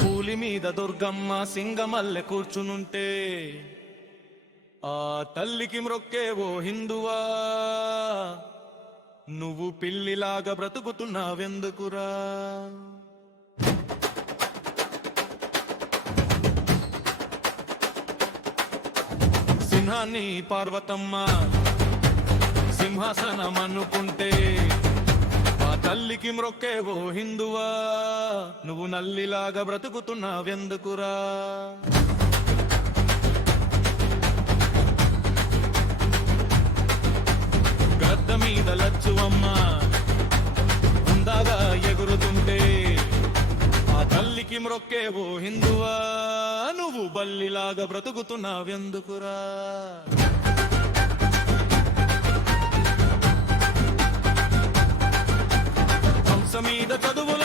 పూలి మీద దుర్గమ్మ సింగమల్లె కూర్చునుంటే ఆ తల్లికి మ్రొక్కేవో హిందువా? నువ్వు పిల్లిలాగా బ్రతుకుతున్నావెందుకురా? సింహాన్ని పార్వతమ్మ సింహాసనం అనుకుంటే ఆ తల్లికి మ్రొక్కేవో హిందువా? నువ్వు నల్లిలాగా బ్రతుకుతున్నావెందుకురా? మీద లచ్చు అమ్మ. అందాగా ఎగురుతుంటే ఆ తల్లికి మ్రొక్కేవో హిందువా. నువ్వు బల్లిలాగా బ్రతుకుతున్నావెందుకురా హంస మీద చదువు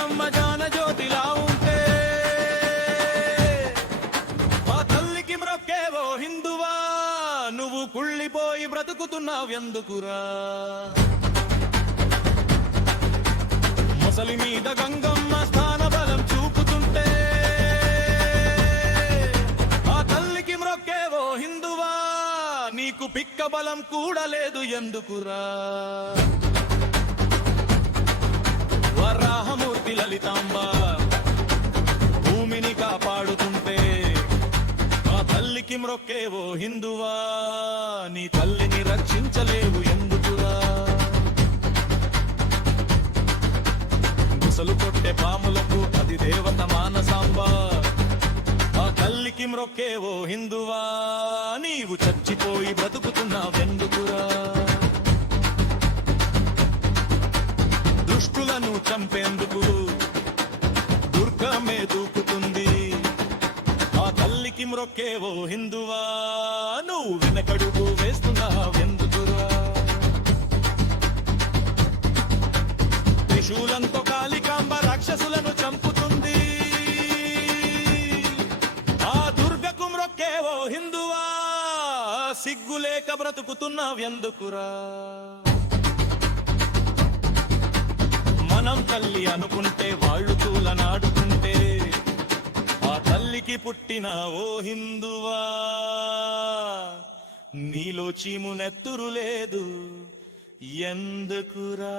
బ్రతుకుతున్నావెందుకురా? ముసలి మీద గంగమ్మ స్థాన బలం చూపుతుంటే ఆ తల్లికి మ్రొక్కేవో హిందువా నీకు పిక్క బలం కూడా లేదు ఎందుకురా? వరాహమూర్తి లలితాంబ భూమిని కాపాడుతుంటే ఆ తల్లికి మ్రొక్కేవో హిందువా నీ తల్లి కొట్టే అది దేవత మానసాంబ. ఆ తల్లికి మ్రొక్కేవో హిందువా నీవు చచ్చిపోయి బ్రతుకుతున్నావెందుకురా దుష్టులను చంపేందుకు దుర్గమే దూకుతుంది. ఆ తల్లికి మ్రొక్కేవో హిందువా నువ్వు వెనకడు సిగ్గులేక బ్రతుకుతున్నావెందుకురా? మనం తల్లి అనుకుంటే వాళ్ళు చూలనాడుకుంటే ఆ తల్లికి పుట్టిన ఓ హిందువా నీలో చీము నెత్తురు లేదు ఎందుకురా?